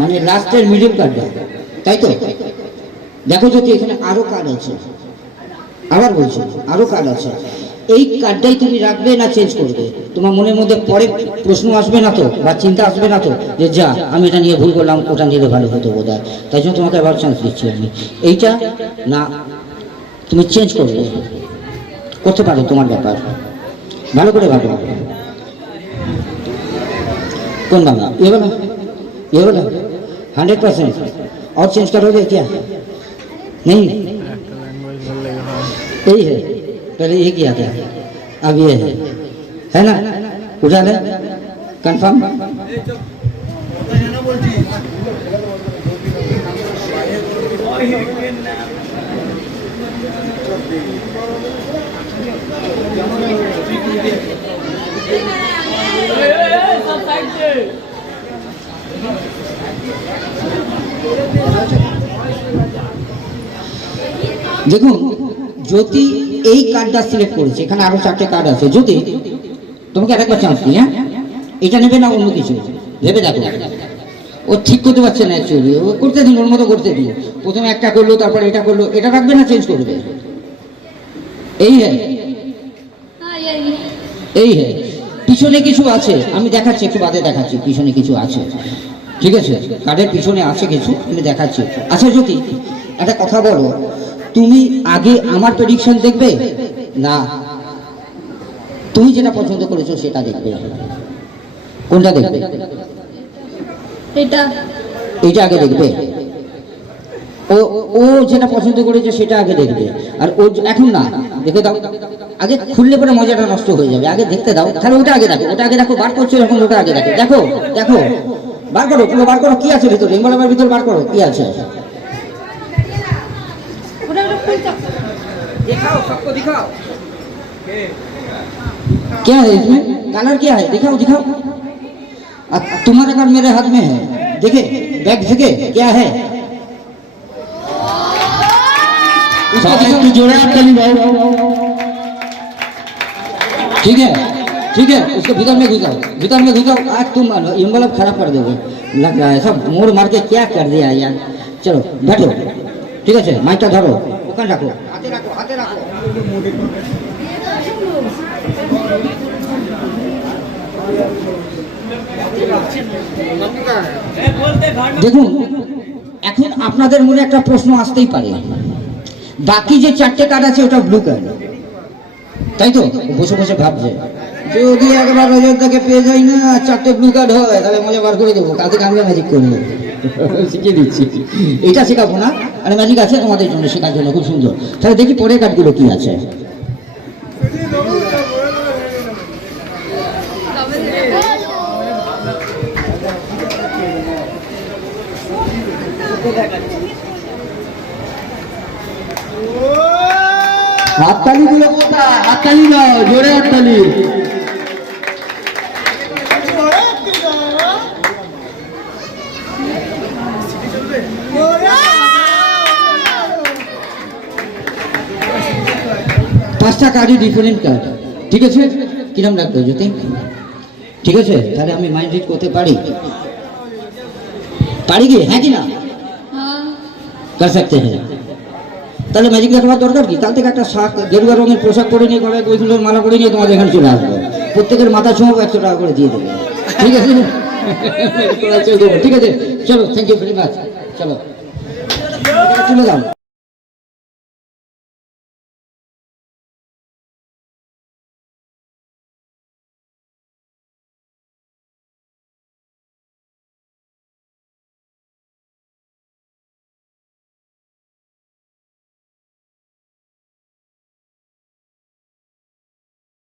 মানে লাস্টের মিডল কার্ডটা, তাই তো? দেখো যদি এখানে আরো কার্ড আছে, আবার বলছি আরো কার্ড আছে, এই কার্ডটাই তুমি রাখবে না চেঞ্জ করবে? তোমার মনের মধ্যে পরে প্রশ্ন আসবে না তো, বা চিন্তা আসবে না তো যে যা আমি এটা নিয়ে ভুল করলাম, ওটা নিলে ভালো হতো বোধ হয়, তাই জন্য তোমাকে আবার চান্স দিচ্ছি আমি। এইটা না তুমি চেঞ্জ করবে, করতে পারো, তোমার ব্যাপার, ভালো করে ভাবো। कौन मांगा? ये वाला 100%। और चेंज करोगे क्या? नहीं, यही है, पहले ये किया था, अब ये है ना? उठा ले, कंफर्म। দেখুন, জ্যোতি এই কার্ডটা সিলেক্ট করেছে, এখানে আরো 4টে কার্ড আছে। জ্যোতি, তোমাকে আরেকবার চান্স দিই, হ্যাঁ? এটা নেবে না অন্য কিছু ভেবে দেখো। ও ঠিক করতে পারছে না অ্যাকচুয়ালি, ও করতে দিন, ওর মতো করতে দিন। প্রথমে একটা করলো, তারপর এটা করলো, এটা রাখবে না চেঞ্জ করবে? এই হ্যাঁ, এই হ্যাঁ, পিছনে কিছু আছে, আমি দেখাচ্ছি, একটু বাদে দেখাচ্ছি, পিছনে কিছু আছে, ঠিক আছে? কার্ডের পিছনে আছে কিছু, আমি দেখাচ্ছি। আচ্ছা জ্যোতি, একটা কথা বলো, তুমি আগে আমার প্রেডিকশন দেখবে না তুমি যেটা পছন্দ করেছো সেটা দেখবে? কোনটা দেখবে? এটা এইটা আগে দেখবে? ও ও যেটা পছন্দ করেছে সেটা আগে দেখবে, আর ও এখন না, দেখে দাও, আগে খুললে পরে মজাটা নষ্ট হয়ে যাবে, আগে দেখতে দাও, তাহলে ওটা আগে দেখো, ওটা আগে দেখো, বার করছো এখন, ওটা আগে দেখো, দেখো দেখো, বার করো, পুরো বার করো, কি আছে ভিতরে, এমবলামের ভিতর বার করো, কি আছে, दिखाओ, सबको दिखाओ, क्या है इसमें, कलर क्या है, दिखाओ दिखाओ। तुम्हारे कार्ड मेरे हाथ में है, देखे बैग देखे क्या है, जोड़े हाथ कर ली भाई, ठीक है ठीक है, उसको भीतर में घुसाओ, भीतर में घुसाओ। आज तुम एम्बलम खराब कर दोगे, लग रहा है सब मोड़ मार के क्या कर दिया यार। चलो बैठो, ঠিক আছে, মাইকটা ধরো, ওখানে রাখো, হাতে রাখো, হাতে রাখো। দেখুন, এখন আপনাদের মনে একটা প্রশ্ন আসতেই পারে, বাকি যে 4টে কার্ড আছে ওটা ব্লু কার্ড, তাই তো? বসে বসে ভাবছে, যদি একবার অযোধ্যাকে পেয়ে যাই না, 4টে ব্লু কার্ড হয়, তাহলে মজা বার করে দেবো, কালকে আমরা ম্যাজিক করবো, শিখিয়ে দিচ্ছি। এটা শেখাবো না, আর ম্যাজিক আছে তোমাদের জন্য শেখার জন্য, খুব সুন্দর। তাহলে দেখি পরের কার্ডগুলো কি আছে। হাততালি গুলো কোথায়? হাততালি দাও, জোরে হাততালি। পাঁচটা কার্ডই ডিফারেন্ট কার্ড, ঠিক আছে? কিরম লাগবে জ্যোতি? ঠিক আছে, তাহলে আমি মাইন্ড রিড করতে পারি, পারি কি, হ্যাঁ কি না? कर सकते हैं। তাহলে ম্যাজিক দেখাবার দরকার কি? কাল থেকে একটা শাক গেরুয়া রঙের পোশাক পরে নিয়ে, গলায় কৈফুলের মালা পরে নিয়ে তোমাদের এখানে চলে আসবো, প্রত্যেকের মাথা ছোঁয়াবো, 100 টাকা করে দিয়ে দেবো, ঠিক আছে? ঠিক আছে, চলো, থ্যাংক ইউ ভেরি মাচ, চলো চলে যাও।